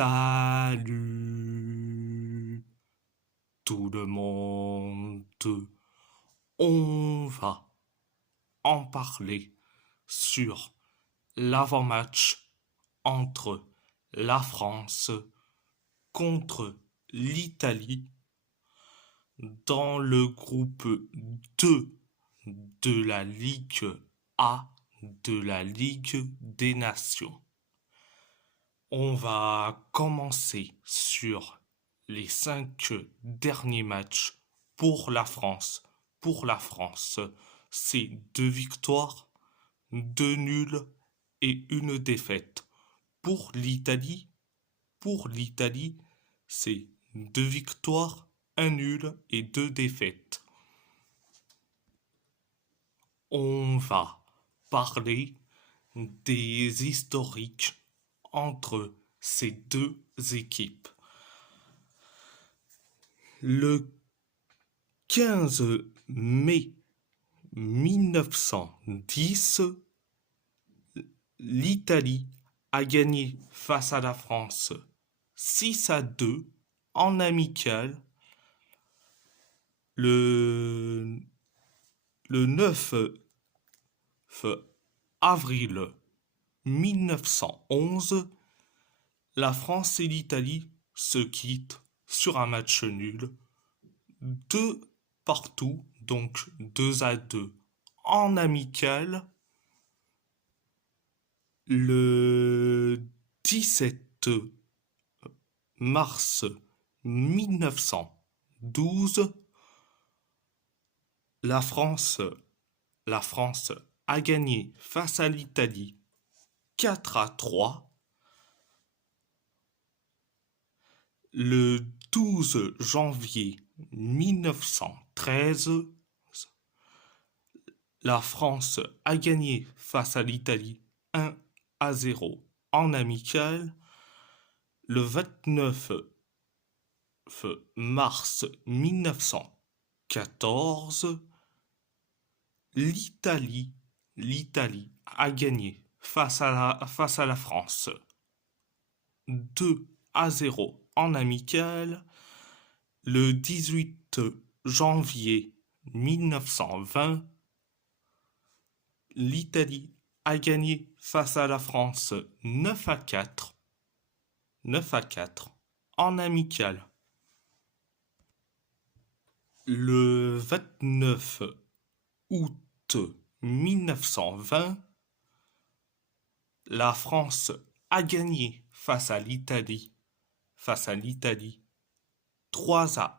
Salut tout le monde, on va en parler sur l'avant-match entre la France contre l'Italie dans le groupe 2 de la Ligue A de la Ligue des Nations. On va commencer sur les 5 derniers matchs pour la France. Pour la France, c'est 2 victoires, 2 nuls et une défaite. Pour l'Italie, c'est 2 victoires, 1 nul et 2 défaites. On va parler des historiques entre ces deux équipes. Le 15 mai 1910, l'Italie a gagné face à la France 6-2 en amical. Le 9 avril 1911, la France et l'Italie se quittent sur un match nul, 2 partout, donc 2-2 en amical. Le 17 mars 1912, la France a gagné face à l'Italie 4-3. Le 12 janvier 1913, la France a gagné face à l'Italie 1-0 en amical. Le 29 mars 1914, l'Italie a gagné face à la France 2-0 en amical. Le 18 janvier 1920, l'Italie a gagné face à la France 9-4 en amical. Le 29 août 1920, la France a gagné face à l'Italie 3-1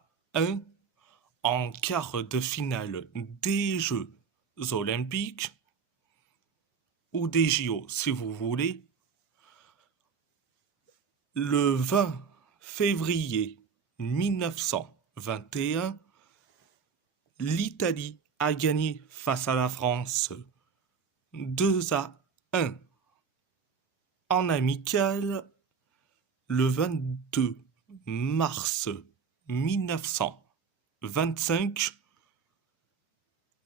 en quart de finale des Jeux Olympiques, ou des JO si vous voulez. Le 20 février 1921, l'Italie a gagné face à la France 2-1 en amical. Le 22 mars 1925,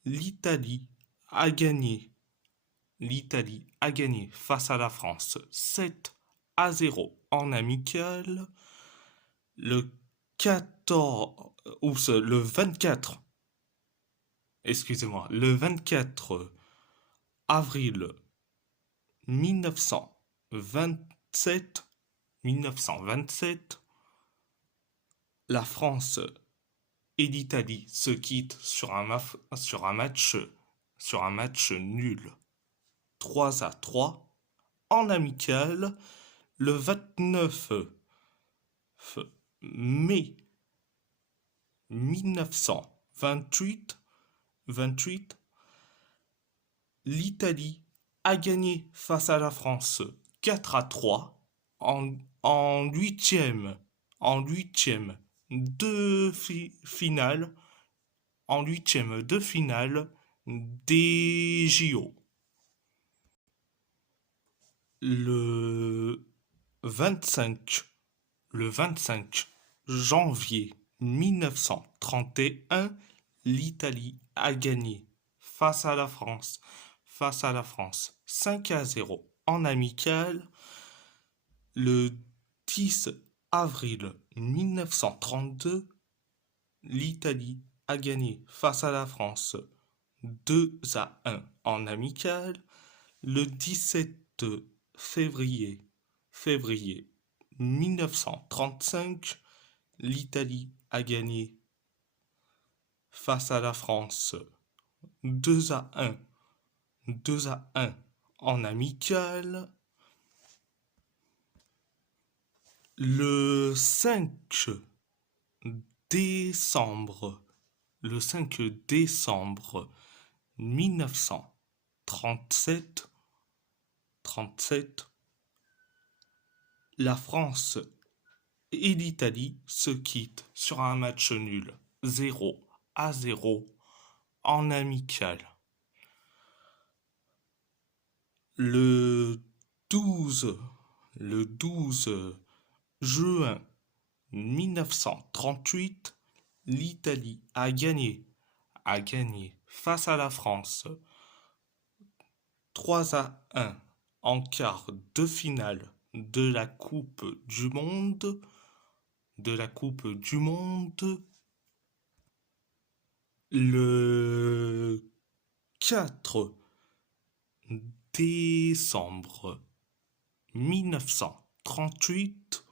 l'Italie a gagné face à la France 7-0 en amical. Le 24 avril 1927, la France et l'Italie se quittent sur un match nul 3-3 en amical. Le 29 mai 1928, l'Italie a gagné face à la France 4-3 en huitième de finale des JO. Le 25 janvier 1931, l'Italie a gagné face à la France 5-0 en amical. Le 10 avril 1932, l'Italie a gagné face à la France 2-1 en amical. Le 17 février 1935, l'Italie a gagné face à la France 2-1 en amical. Le 5 décembre, le 5 décembre 1937, la France et l'Italie se quittent sur un match nul 0-0 en amical. Le 12 juin 1938, l'Italie a gagné face à la France 3-1 en quart de finale de la Coupe du Monde. Le 4 décembre 1938,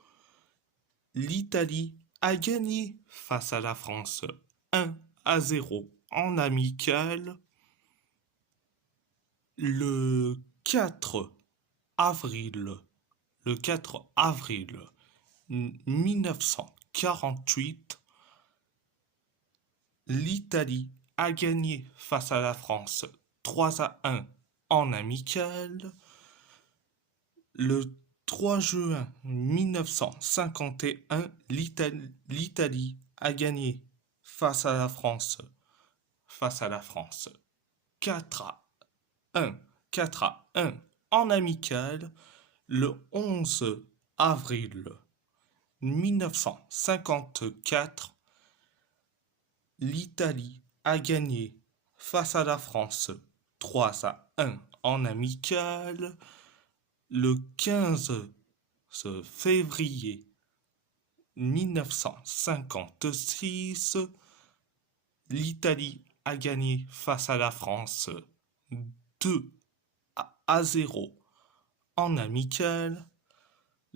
l'Italie a gagné face à la France 1-0 en amical. Le 4 avril 1948, l'Italie a gagné face à la France 3-1 en amical. Le 3 juin 1951, l'Italie a gagné face à la France 4-1 en amical. Le 11 avril 1954, l'Italie a gagné face à la France 3-1 en amical. Le 15 février 1956, l'Italie a gagné face à la France 2-0 en amical.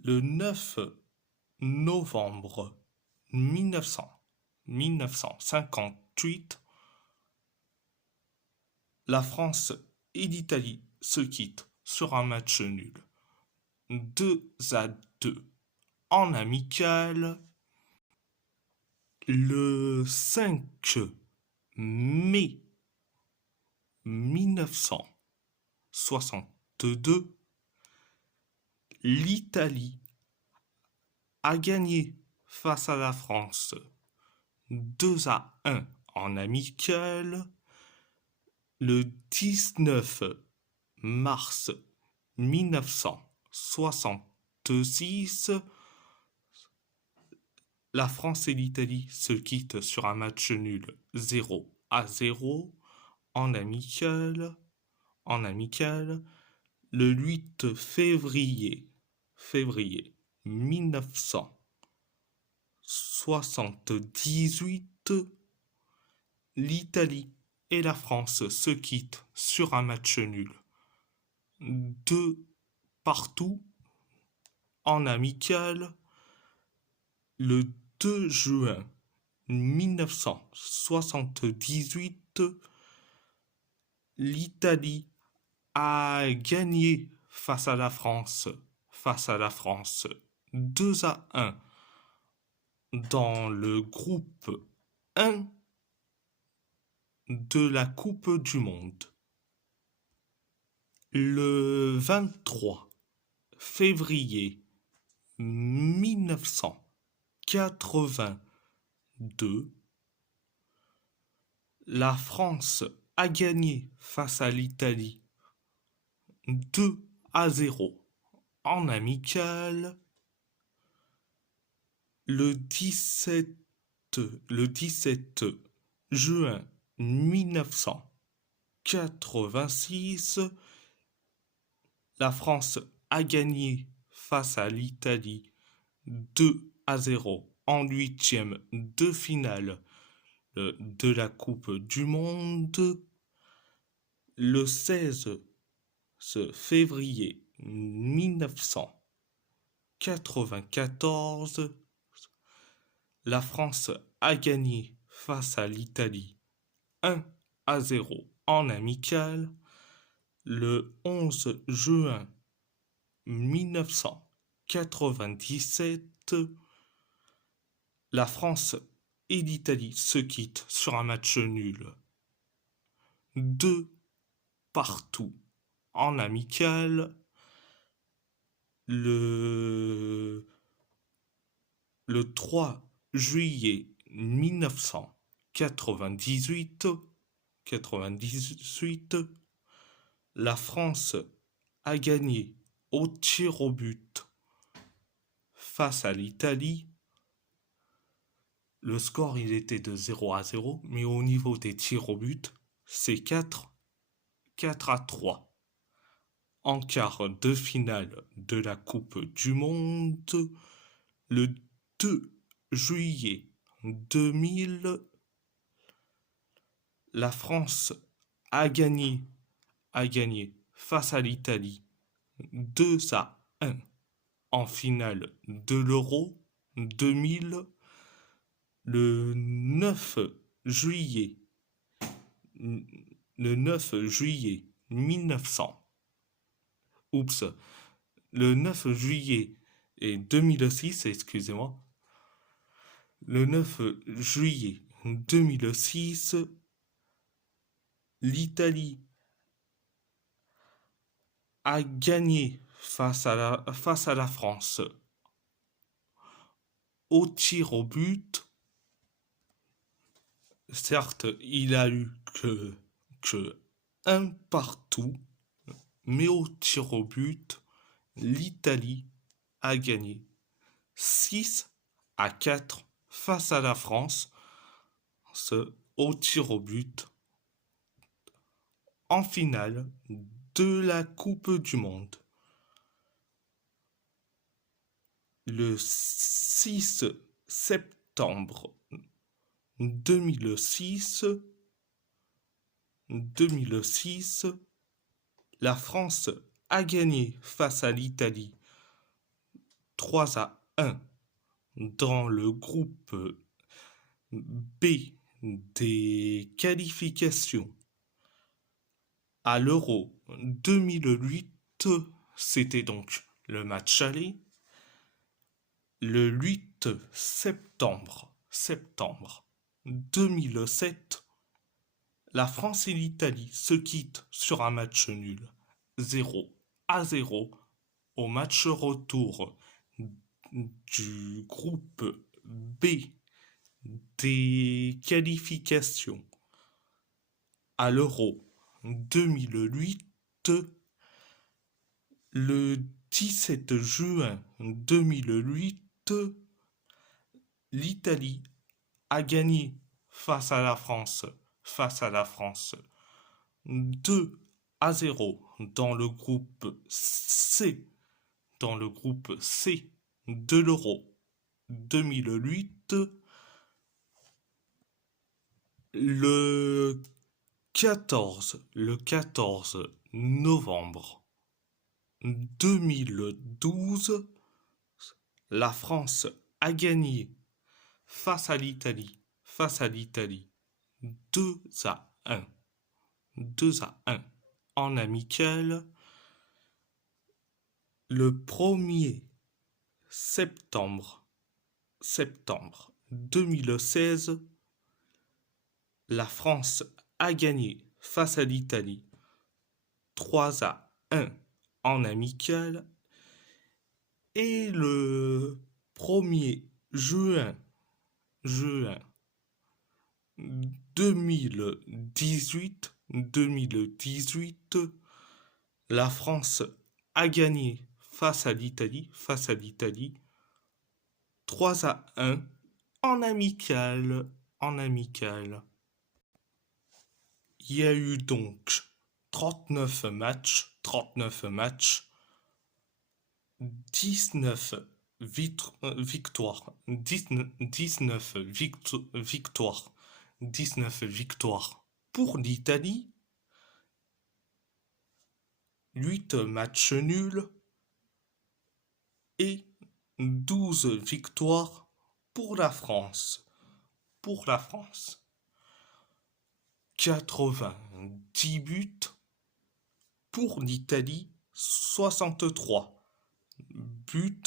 Le 9 novembre 1958, la France et l'Italie se quittent sur un match nul 2-2 en amical. Le 5 mai 1962, l'Italie a gagné face à la France 2-1 en amical. Le 19 mars 1966, la France et l'Italie se quittent sur un match nul 0-0 en amical. Le 8 février 1978, l'Italie et la France se quittent sur un match nul 2-2 en amical. Le 2 juin 1978, l'Italie a gagné face à la France 2-1 dans le groupe 1 de la Coupe du Monde. Le 23 février 1982, la France a gagné face à l'Italie 2-0 en amical. Le 17 juin 1986, la France a gagné face à l'Italie 2-0 en huitième de finale de la Coupe du Monde le 16 février 1994. La France a gagné face à l'Italie 1-0 en amical le 11 juin 1997. La France et l'Italie se quittent sur un match nul. 2-2 en amical le 3 juillet 1998. La France a gagné au tir au but face à l'Italie. Le score, il était de 0-0, mais au niveau des tirs au but, c'est 4-3. En quart de finale de la Coupe du Monde, le 2 juillet 2000, la France a gagné face à l'Italie 2-1 en finale de l'Euro 2000 le 9 juillet 1900. Le 9 juillet 2006, excusez-moi. Le 9 juillet 2006, l'Italie a gagné face à la France au tir au but. Certes, il a eu que un partout, mais au tir au but, l'Italie a gagné 6-4 face à la France au tir au but en finale de la Coupe du Monde. Le 6 septembre 2006, la France a gagné face à l'Italie 3-1 dans le groupe B des qualifications à l'Euro 2008. C'était donc le match aller. Le 8 septembre 2007, la France et l'Italie se quittent sur un match nul 0-0 au match retour du groupe B des qualifications à l'Euro 2008. Le 17 juin 2008, l'Italie a gagné face à la France 2-0 dans le groupe C de l'Euro 2008. Le 14 novembre 2012, la France a gagné face à l'Italie 2-1 en amical. Le 1er septembre 2016, la France a gagné face à l'Italie 3-1 en amical. Et le 1er juin 2018, la France a gagné face à l'Italie 3-1 en amical. Il y a eu donc 39 matchs, 19 victoires, 19 victoires, 19 victoires pour l'Italie, 8 matchs nuls et 12 victoires pour la France. Pour la France. 90 buts pour l'Italie, 63 buts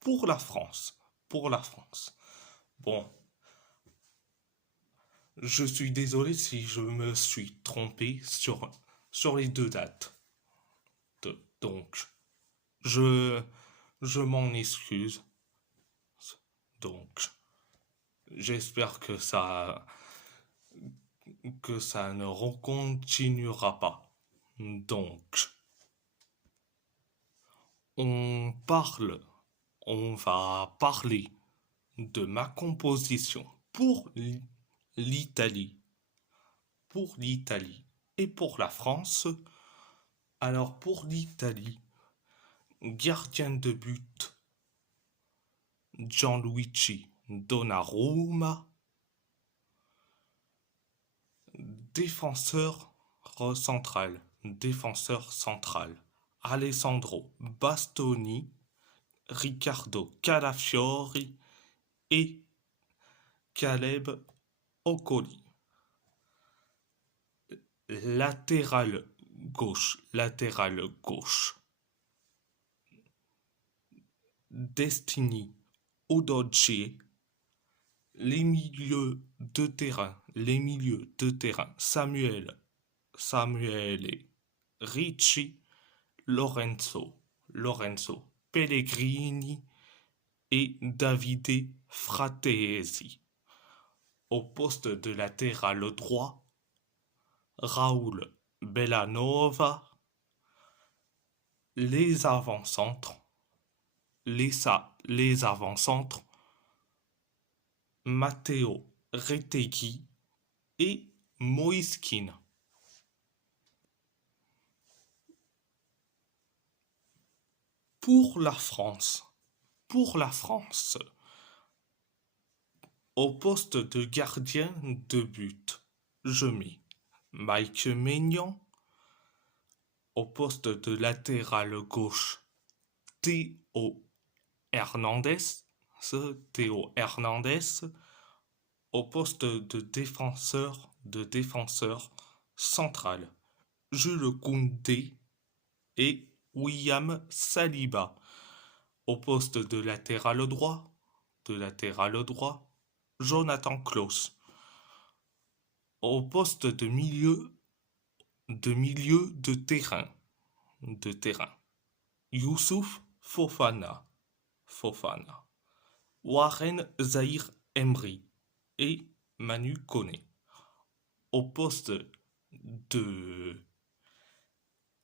pour la France. Pour la France. Bon, je suis désolé si je me suis trompé sur les deux dates. Donc, je, je m'en excuse. Donc, j'espère que ça ne recontinuera pas. Donc, on va parler de ma composition pour l'Italie, et pour la France. Alors pour l'Italie, gardien de but, Gianluigi Donnarumma, défenseur central, Alessandro Bastoni, Riccardo Calafiori et Caleb Okoli. Latéral gauche, Destiny Udogie. Les milieux de terrain, Samuel Ricci, Lorenzo Pellegrini et Davide Fratesi. Au poste de latéral droit, Raoul Bellanova. Les avant-centres, Matteo Retegui et Moïse Kean. Pour la France, au poste de gardien de but, je mets Mike Maignan. Au poste de latéral gauche, Théo Hernandez. Au poste de défenseur central, Jules Koundé et William Saliba. Au poste de latéral droit, Jonathan Klaus. Au poste de milieu de terrain, Youssouf Fofana. Warren Zahir Emery et Manu Koné. Au poste de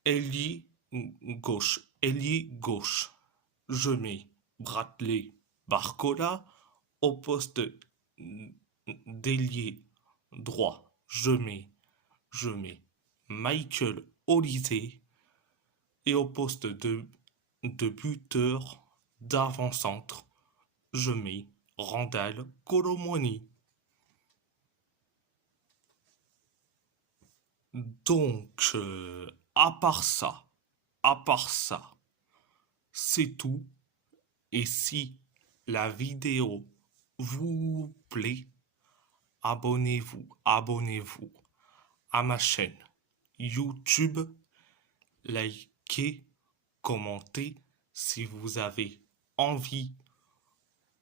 ailier gauche, je mets Bradley Barcola. Au poste d'ailier droit, je mets Michael Olise. Et au poste de buteur d'avant-centre, je mets Randal Colomoni. Donc, à part ça, c'est tout. Et si la vidéo vous plaît, abonnez-vous à ma chaîne YouTube, likez, commentez si vous avez envie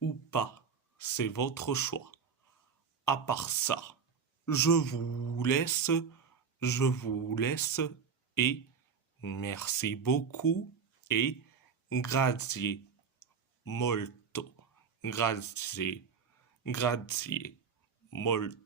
ou pas, c'est votre choix. À part ça, je vous laisse et merci beaucoup et grazie molto, grazie molto.